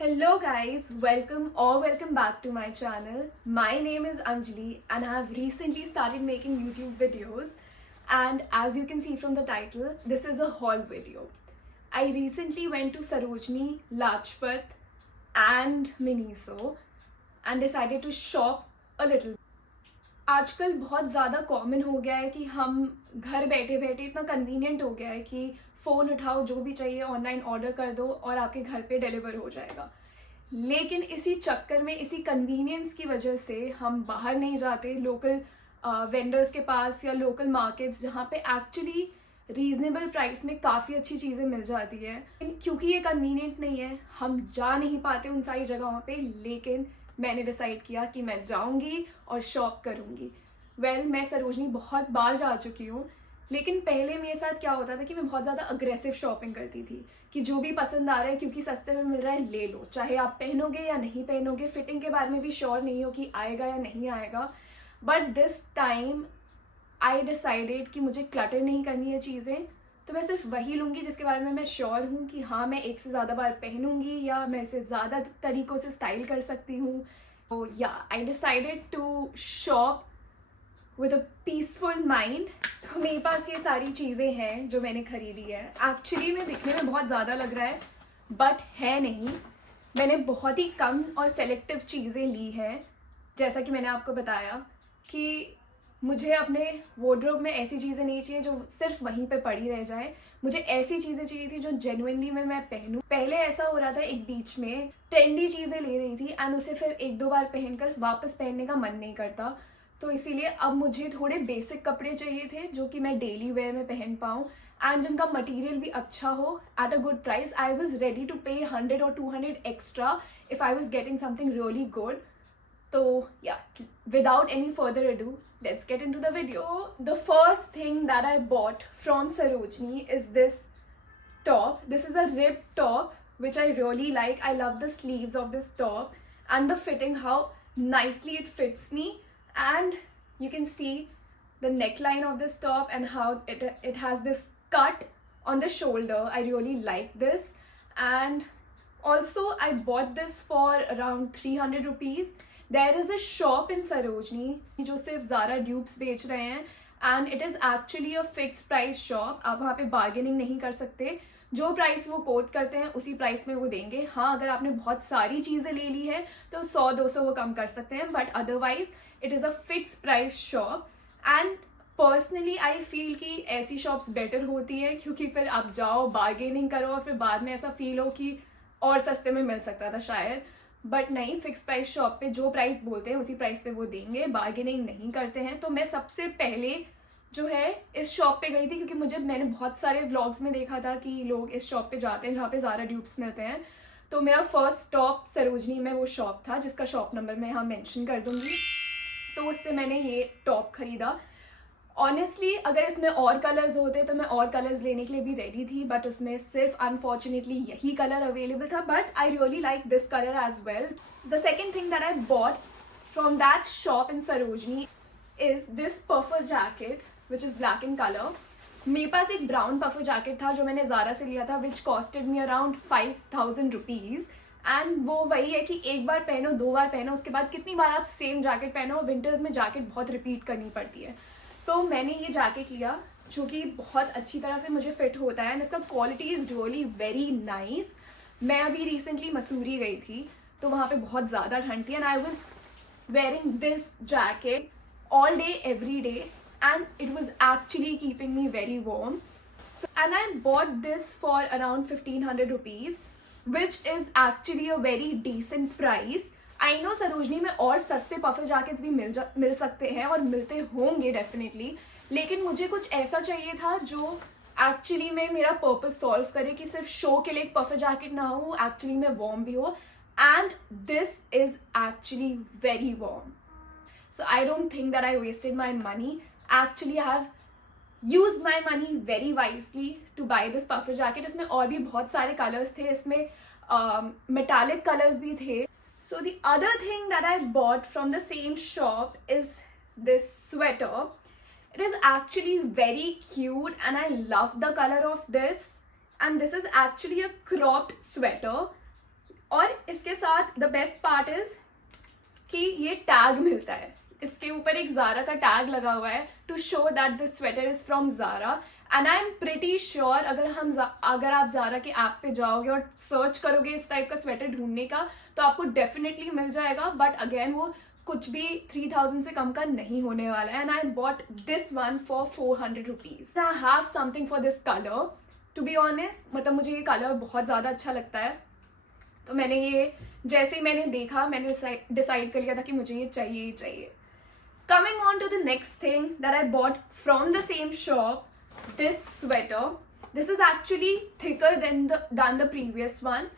Hello guys, welcome back to my channel. My name is Anjali and I have recently started making YouTube videos, and as you can see from the title, this is a haul video. I recently went to Sarojini, Lajpat and Miniso and decided to shop a little. आजकल बहुत ज़्यादा common हो गया है कि हम घर बैठे बैठे इतना कन्वीनियंट हो गया है कि फ़ोन उठाओ, जो भी चाहिए ऑनलाइन ऑर्डर कर दो और आपके घर पे डिलीवर हो जाएगा. लेकिन इसी चक्कर में, इसी कन्वीनियंस की वजह से हम बाहर नहीं जाते लोकल वेंडर्स के पास या लोकल मार्केट्स जहाँ पे एक्चुअली रीजनेबल प्राइस में काफ़ी अच्छी चीज़ें मिल जाती है. क्योंकि ये कन्वीनियंट नहीं है, हम जा नहीं पाते उन सारी जगहों पे. लेकिन मैंने डिसाइड किया कि मैं जाऊंगी और शॉप करूंगी. मैं सरोजनी बहुत बार जा चुकी हूँ, लेकिन पहले मेरे साथ क्या होता था कि मैं बहुत ज़्यादा अग्रेसिव शॉपिंग करती थी कि जो भी पसंद आ रहा है क्योंकि सस्ते में मिल रहा है ले लो, चाहे आप पहनोगे या नहीं पहनोगे. फिटिंग के बारे में भी श्योर नहीं हो कि आएगा या नहीं आएगा. But this time I decided कि मुझे क्लटर नहीं करनी है चीज़ें, तो मैं सिर्फ वही लूँगी जिसके बारे में मैं श्योर हूँ कि हाँ मैं एक से ज़्यादा बार पहनूंगी या मैं इसे ज़्यादा तरीक़ों से स्टाइल कर सकती हूँ. तो या I decided to shop with a peaceful mind. तो मेरे पास ये सारी चीज़ें हैं जो मैंने खरीदी है. एक्चुअली में दिखने में बहुत ज़्यादा लग रहा है बट है नहीं. मैंने बहुत ही कम और सेलेक्टिव चीज़ें ली हैं. जैसा कि मैंने आपको बताया कि मुझे अपने वार्डरोब में ऐसी चीज़ें नहीं चाहिए जो सिर्फ वहीं पे पड़ी रह जाए. मुझे ऐसी चीज़ें चाहिए थी जो जेन्युइनली में मैं पहनूं. पहले ऐसा हो रहा था, एक बीच में ट्रेंडी चीज़ें ले रही थी एंड उसे फिर एक दो बार पहनकर वापस पहनने का मन नहीं करता. तो इसीलिए अब मुझे थोड़े बेसिक कपड़े चाहिए थे जो कि मैं डेली वेयर में पहन पाऊँ एंड जिनका मटेरियल भी अच्छा हो at a good price. I was ready to pay 100 or 200 extra if I was getting something really good. So yeah, without any further ado, let's get into the video. So the first thing that I bought from Sarojini is this top. This is a ribbed top which I really like. I love the sleeves of this top and the fitting, how nicely it fits me, and you can see the neckline of this top and how it has this cut on the shoulder. I really like this. And also I bought this for around 300 rupees. There is a shop in Sarojini जो सिर्फ Zaara dupes बेच रहे हैं and it is actually a fix price shop. आप वहाँ पे bargaining नहीं कर सकते. जो प्राइस वो कोट करते हैं उसी प्राइस में वो देंगे. हाँ, अगर आपने बहुत सारी चीज़ें ले ली है तो 100-200 वो कम कर सकते हैं, but otherwise it is a fix price shop. And personally I feel कि ऐसी शॉप्स बेटर होती हैं क्योंकि फिर आप जाओ, बार्गेनिंग करो और फिर बाद में ऐसा फील हो कि और सस्ते में मिल सकता था शायद. बट नहीं, फिक्स प्राइस शॉप पे जो प्राइस बोलते हैं उसी प्राइस पे वो देंगे, बार्गेनिंग नहीं करते हैं. तो मैं सबसे पहले जो है इस शॉप पे गई थी क्योंकि मैंने बहुत सारे व्लॉग्स में देखा था कि लोग इस शॉप पे जाते हैं जहाँ पे ज़ारा ड्यूप्स मिलते हैं. तो मेरा फर्स्ट स्टॉप सरोजनी में वो शॉप था जिसका शॉप नंबर मैं यहाँ मेंशन कर दूँगी. तो उससे मैंने ये टॉप खरीदा. ऑनेस्टली अगर इसमें और कलर्स होते तो मैं और कलर्स लेने के लिए भी रेडी थी, बट उसमें सिर्फ अनफॉर्चुनेटली यही कलर अवेलेबल था. But I really like this colour as well. The second thing that I bought from that shop in Sarojini is this puffer jacket which is black in colour. मेरे पास एक brown puffer jacket था जो मैंने ज़ारा से लिया था which costed me around 5000 rupees. And वो वही है कि एक बार पहनो, दो बार पहनो, उसके बाद कितनी बार आप सेम जैकेट पहनो. विंटर्स में जैकेट बहुत रिपीट करनी पड़ती है. तो मैंने ये जैकेट लिया जो कि बहुत अच्छी तरह से मुझे फिट होता है एंड इसका quality is really very nice. मैं अभी रिसेंटली मसूरी गई थी तो वहाँ पे बहुत ज़्यादा ठंड थी and I was wearing this jacket all day every day and it was actually keeping me very warm. And I bought this for around 1500 rupees which is actually a very decent price. I know Sarojini में और सस्ते puffer jackets भी मिल सकते हैं और मिलते होंगे definitely, लेकिन मुझे कुछ ऐसा चाहिए था जो एक्चुअली में मेरा पर्पस सॉल्व करे कि सिर्फ शो के लिए एक पफर जैकेट ना हो, एक्चुअली में वार्म भी हो. And this is actually very warm. So I don't think that I wasted my money. Actually I have use my money very wisely to buy this puffer jacket. इसमें और भी बहुत सारे कलर्स थे, इसमें मेटालिक कलर्स भी थे. So the other thing that I bought from the same shop is this sweater. It is actually very cute and I love the color of this. And this is actually a cropped sweater. और इसके साथ the best part is कि ये tag मिलता है, इसके ऊपर एक ज़ारा का टैग लगा हुआ है to show that this sweater is from Zara. And I am pretty sure अगर आप ज़ारा के ऐप पे जाओगे और सर्च करोगे इस टाइप का स्वेटर ढूंढने का तो आपको डेफिनेटली मिल जाएगा, बट अगेन वो कुछ भी 3000 से कम का नहीं होने वाला है। And I bought this one for 400 rupees. I have something for this colour, to be honest मतलब मुझे ये कलर बहुत ज़्यादा अच्छा लगता है, तो मैंने ये जैसे ही मैंने देखा मैंने डिसाइड कर लिया था कि मुझे ये चाहिए ही चाहिए। Coming on to the next thing that I bought from the same shop, this sweater. This is actually thicker than the previous one.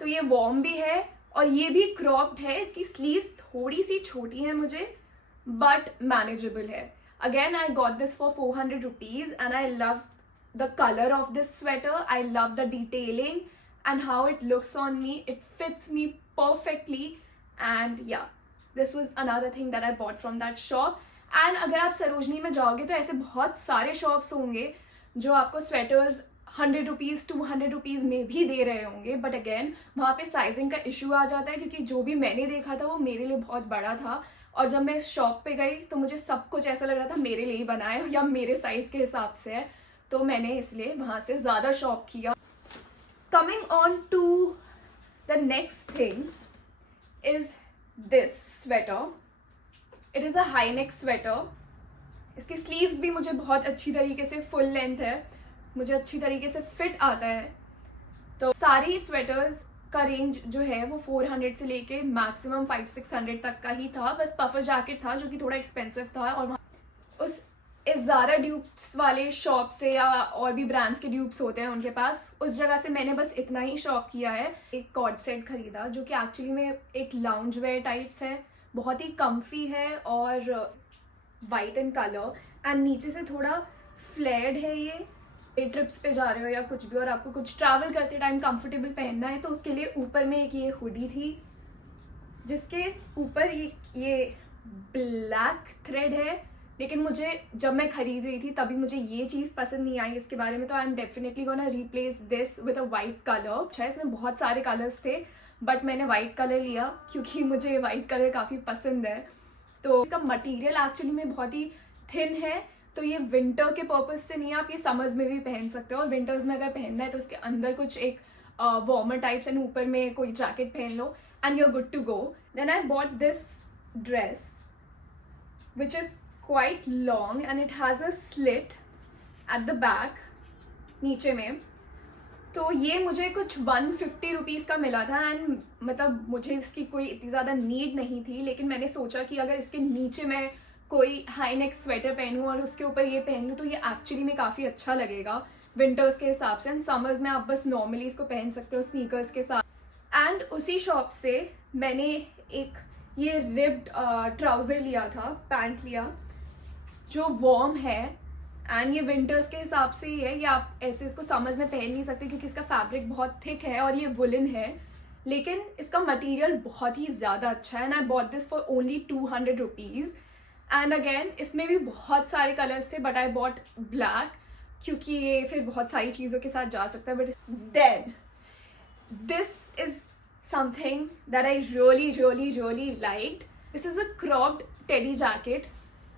तो ये वार्म भी है और ये भी क्रॉप्ड है, इसकी स्लीव्स थोड़ी सी छोटी है मुझे बट मैनेजेबल है। Again I got this for 400 rupees and I love the colour of this sweater, I love the detailing and how it looks on me. It fits me perfectly and yeah, this was another thing that I bought from that shop. And अगर आप सरोजनी में जाओगे तो ऐसे बहुत सारे shops होंगे जो आपको स्वेटर्स 100 रुपीज़ 200 रुपीज़ में भी दे रहे होंगे, बट अगेन वहाँ पे साइजिंग का इशू आ जाता है क्योंकि जो भी मैंने देखा था वो मेरे लिए बहुत बड़ा था और जब मैं इस शॉप पे गई तो मुझे सब कुछ ऐसा लग रहा था मेरे लिए ही बना है या मेरे साइज के हिसाब से है, तो मैंने इसलिए वहाँ से ज़्यादा शॉप किया। Coming on to the next thing is this sweater. It is a high neck sweater. इसके sleeves भी मुझे बहुत अच्छी तरीके से full length है, मुझे अच्छी तरीके से fit आता है। तो सारे ही स्वेटर्स का रेंज जो है वो 400 से लेके मैक्सिमम 500-600 तक का ही था। बस पफर जैकेट था जो कि थोड़ा एक्सपेंसिव था और उस इस ज़ारा ड्यूप्स वाले शॉप से या और भी ब्रांड्स के ड्यूप्स होते हैं उनके पास, उस जगह से मैंने बस इतना ही शॉप किया है। एक कॉर्ड सेट खरीदा जो कि एक्चुअली में एक लाउंज वेयर टाइप्स है, बहुत ही कम्फी है और वाइट इन कलर एंड नीचे से थोड़ा फ्लेयर्ड है। ये ट्रिप्स पे जा रहे हो या कुछ भी और आपको कुछ ट्रैवल करते टाइम कंफर्टेबल पहनना है तो उसके लिए ऊपर में एक ये हुडी थी जिसके ऊपर ये ब्लैक थ्रेड है, लेकिन मुझे जब मैं खरीद रही थी तभी मुझे ये चीज़ पसंद नहीं आई इसके बारे में, तो I am definitely gonna replace this with a white colour. अच्छा इसमें बहुत सारे कलर्स थे बट मैंने वाइट कलर लिया क्योंकि मुझे वाइट कलर काफ़ी पसंद है। तो इसका मटेरियल एक्चुअली में बहुत ही थिन है, तो ये विंटर के पर्पज से नहीं है, आप ये समर्स में भी पहन सकते हो और विंटर्स में अगर पहनना है तो इसके अंदर कुछ एक वार्मर टाइप्स एंड ऊपर में कोई जैकेट पहन लो and you are good to go. Then I bought this dress which is quite long and it has a slit at the back नीचे में। तो ये मुझे कुछ 150 रुपीज़ का मिला था एंड मतलब मुझे इसकी कोई इतनी ज़्यादा नीड नहीं थी, लेकिन मैंने सोचा कि अगर इसके नीचे मैं कोई हाई नेक स्वेटर पहनूँ और उसके ऊपर ये पहन लूँ तो ये एक्चुअली में काफ़ी अच्छा लगेगा विंटर्स के हिसाब से एंड समर्स में आप बस नॉर्मली इसको पहन सकते हो स्नीकर्स के साथ। एंड उसी शॉप से मैंने एक ये रिब्ड ट्राउज़र लिया था, पैंट लिया जो वार्म है एंड ये विंटर्स के हिसाब से ही है, ये आप ऐसे इसको समर्स में पहन नहीं सकते क्योंकि इसका फैब्रिक बहुत थिक है और ये वुलन है, लेकिन इसका मटेरियल बहुत ही ज़्यादा अच्छा है and I bought this for only 200 rupees. And again इसमें भी बहुत सारे कलर्स थे बट आई बॉट ब्लैक क्योंकि ये फिर बहुत सारी चीज़ों के साथ जा सकता है। But then this is something that I really liked. This is a cropped teddy jacket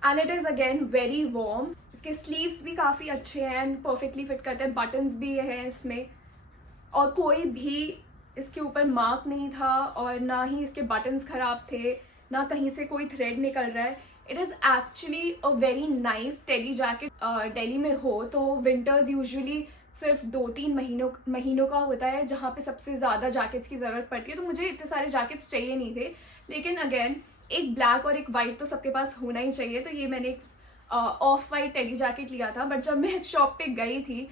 and it is again very warm. इसके स्लीव्स भी काफ़ी अच्छे हैं एंड परफेक्टली फिट करते हैं, बटन्स भी हैं इसमें और कोई भी इसके ऊपर मार्क नहीं था और ना ही इसके बटन्स ख़राब थे, ना कहीं से कोई थ्रेड निकल रहा है। It is actually a very nice teddy jacket. Delhi में हो तो विंटर्स यूजुअली सिर्फ 2-3 महीनों का होता है जहाँ पे सबसे ज़्यादा जैकेट्स की ज़रूरत पड़ती है, तो मुझे इतने सारे जैकेट्स चाहिए नहीं थे, लेकिन अगेन एक ब्लैक और एक वाइट तो सबके पास होना ही चाहिए, तो ये मैंने एक ऑफ वाइट टेडी जैकेट लिया था। बट जब मैं इस शॉप पे गई थी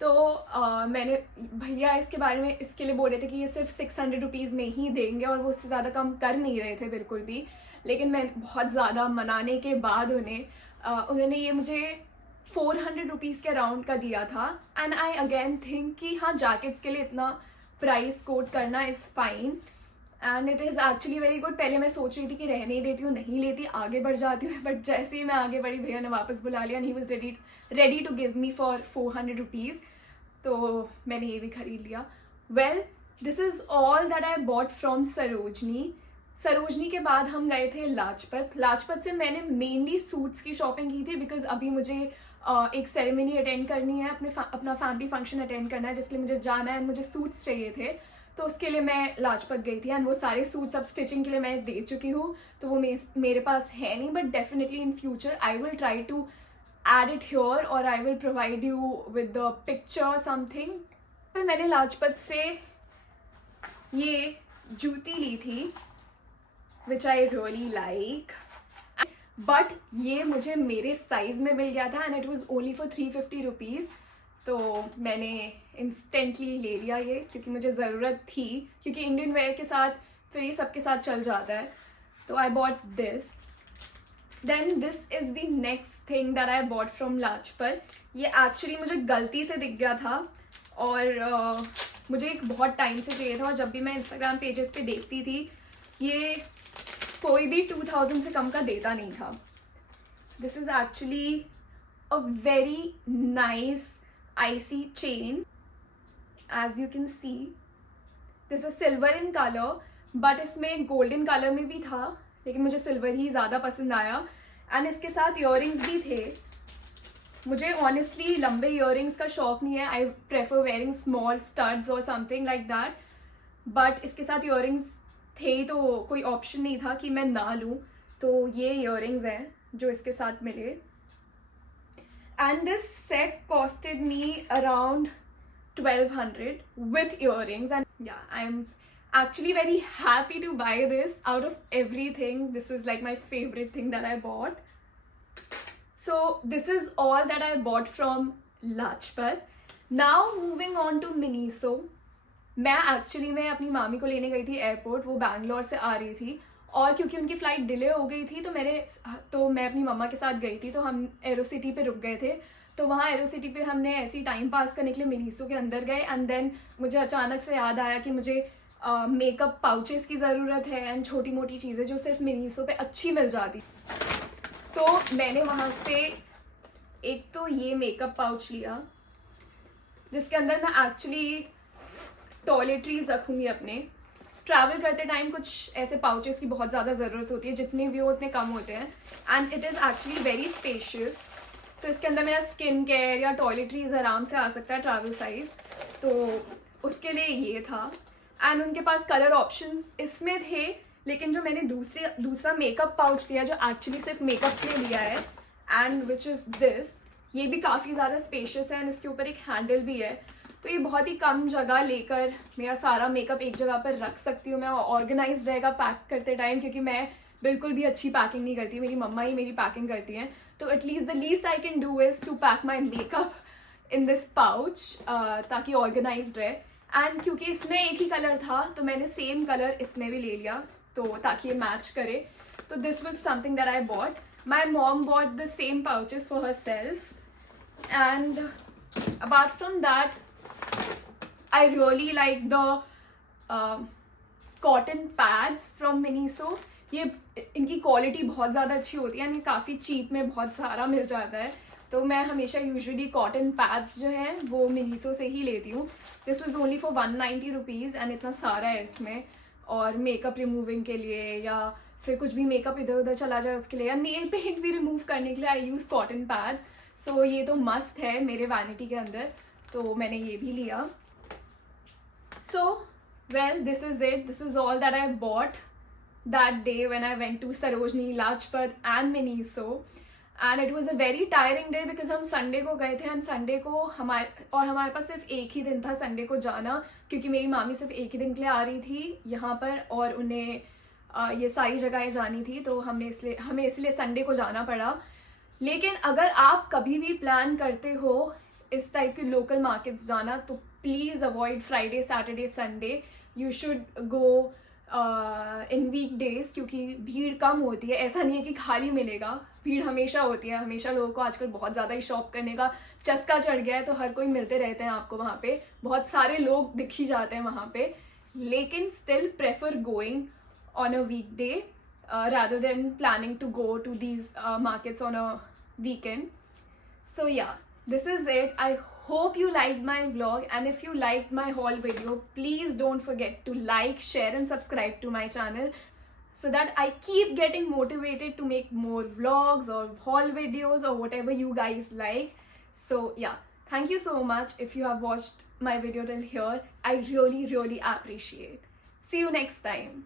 तो मैंने भैया इसके बारे में इसके लिए बोल रहे थे कि ये सिर्फ 600 रुपीज़ में ही देंगे और वो उससे ज़्यादा कम कर नहीं रहे थे बिल्कुल भी, लेकिन मैं बहुत ज़्यादा मनाने के बाद उन्होंने ये मुझे 400 रुपीज़ के अराउंड का दिया था। एंड आई अगेन थिंक कि हाँ जैकेट्स के लिए इतना प्राइस कोट करना is fine and it is actually very good. पहले मैं सोच रही थी कि रहने ही देती हूँ, नहीं लेती, आगे बढ़ जाती हूँ, बट जैसे ही मैं आगे बढ़ी भैया ने वापस बुला लिया and he was ready to give me for 400 rupees, तो मैंने ये भी ख़रीद लिया। Well this is all that I bought from Sarojini. Sarojini के बाद हम गए थे लाजपत. लाजपत से मैंने मेनली सूट्स की शॉपिंग की थी बिकॉज अभी मुझे एक सेरेमनी अटेंड करनी है, अपना फैमिली फंक्शन अटेंड करना है जिसके लिए मुझे जाना है. मुझे सूट्स चाहिए थे तो उसके लिए मैं लाजपत गई थी. एंड वो सारे सूट्स अब स्टिचिंग के लिए मैं दे चुकी हूँ, तो वो मेरे पास है नहीं. But definitely in future I will try to add it here or I will provide you with the picture or something. फिर मैंने लाजपत से ये जूती ली थी which I really like, but ये मुझे मेरे साइज में मिल गया था and it was only for 350 rupees. तो मैंने इंस्टेंटली ले लिया ये क्योंकि मुझे ज़रूरत थी, क्योंकि इंडियन वेयर के साथ फिर ये सबके साथ चल जाता है. तो आई bought this. Then this is the next thing that I bought from Lajpat. ये एक्चुअली मुझे गलती से दिख गया था और मुझे एक बहुत टाइम से चाहिए था, और जब भी मैं इंस्टाग्राम पेजेस पे देखती थी ये कोई भी 2000 से कम का देता नहीं था. This is actually a very nice icy chain. As you can see this is silver in colour, but इसमें गोल्डन कलर में भी था लेकिन मुझे सिल्वर ही ज़्यादा पसंद आया. एंड इसके साथ इयररिंग्स भी थे. मुझे ऑनेस्टली लंबे इयररिंग्स का शौक नहीं है. I prefer wearing small studs और समथिंग लाइक दैट. बट इसके साथ इयररिंग्स थे तो कोई ऑप्शन नहीं था कि मैं ना लूँ. तो ये इयररिंग्स हैं जो इसके साथ मिले. And this set costed me around 1200 with earrings. And yeah, I'm actually very happy to buy this. Out of everything, this is like my favorite thing that I bought. So this is all that I bought from Lajpat. Now moving on to Miniso. मैं अपनी मामी को लेने गई थी airport. वो बैंगलोर से आ रही थी और क्योंकि उनकी फ़्लाइट डिले हो गई थी तो मैं अपनी मम्मा के साथ गई थी. तो हम एरो सिटी पे रुक गए थे. तो वहाँ एरो सिटी पे हमने ऐसे ही टाइम पास करने के लिए मिनीसो के अंदर गए. एंड देन मुझे अचानक से याद आया कि मुझे मेकअप पाउचेस की ज़रूरत है एंड छोटी मोटी चीज़ें जो सिर्फ मिनीसो पे अच्छी मिल जाती. तो मैंने वहाँ से एक तो ये मेकअप पाउच लिया जिसके अंदर मैं एक्चुअली टॉयलेटरीज रखूँगी अपने. ट्रैवल करते टाइम कुछ ऐसे पाउचेस की बहुत ज़्यादा ज़रूरत होती है, जितने भी हो उतने कम होते हैं. And it is actually very spacious. तो इसके अंदर मेरा स्किन केयर या टॉयलेटरीज आराम से आ सकता है ट्रैवल साइज. तो उसके लिए ये था. एंड उनके पास कलर ऑप्शंस इसमें थे, लेकिन जो मैंने दूसरा मेकअप पाउच लिया जो एक्चुअली सिर्फ मेकअप के लिए लिया है एंड विच इज़ दिस, ये भी काफ़ी ज़्यादा स्पेशियस है एंड इसके ऊपर एक हैंडल भी है. तो ये बहुत ही कम जगह लेकर मेरा सारा मेकअप एक जगह पर रख सकती हूँ मैं. ऑर्गेनाइज रहेगा पैक करते टाइम, क्योंकि मैं बिल्कुल भी अच्छी पैकिंग नहीं करती. मेरी मम्मा ही मेरी पैकिंग करती हैं. तो at least the least I can do is to pack my makeup in this pouch ताकि ऑर्गेनाइज रहे. एंड क्योंकि इसमें एक ही कलर था तो मैंने सेम कलर इसमें भी ले लिया तो ताकि ये मैच करे. तो this was something that I bot. My mom bought the same pouches for her self. And apart from that I really like the cotton pads from Miniso. ये इनकी क्वालिटी बहुत ज़्यादा अच्छी होती है. ये काफ़ी चीप में बहुत सारा मिल जाता है. तो मैं हमेशा यूजुअली कॉटन पैड्स जो हैं वो मिनीसो से ही लेती हूँ. This was only for 190 rupees and इतना सारा है इसमें. और मेकअप रिमूविंग के लिए या फिर कुछ भी मेकअप इधर उधर चला जाए उसके लिए या नेल पेंट भी रिमूव करने के लिए आई यूज़ कॉटन पैड्स. सो ये तो मस्ट है मेरे वैनिटी के अंदर. तो मैंने ये भी लिया. So, well, this is it. This is all that I bought that day when I went to Sarojini, Lajpat and Miniso. And it was a very tiring day because हम संडे को गए थे. एंड संडे को हमारे पास सिर्फ एक ही दिन था संडे को जाना, क्योंकि मेरी मामी सिर्फ एक ही दिन के लिए आ रही थी यहाँ पर और उन्हें ये सारी जगहें जानी थी. तो हमें इसलिए संडे को जाना पड़ा. लेकिन अगर आप कभी भी प्लान करते हो इस टाइप के लोकल मार्केट्स जाना तो please avoid Friday Saturday Sunday. You should go in week days क्योंकि भीड़ कम होती है. ऐसा नहीं है कि खाली मिलेगा, भीड़ हमेशा होती है. हमेशा लोगों को आजकल बहुत ज़्यादा ही शॉप करने का चस्का चढ़ गया है. तो हर कोई मिलते रहते हैं आपको वहाँ पे. बहुत सारे लोग दिख ही जाते हैं वहाँ पे. लेकिन still prefer going on a week day rather than planning to go to these markets on a weekend. So yeah, this is it. I Hope you liked my vlog, and if you liked my haul video, please don't forget to like, share and subscribe to my channel so that I keep getting motivated to make more vlogs or haul videos or whatever you guys like. So yeah, thank you so much if you have watched my video till here. I really appreciate. See you next time.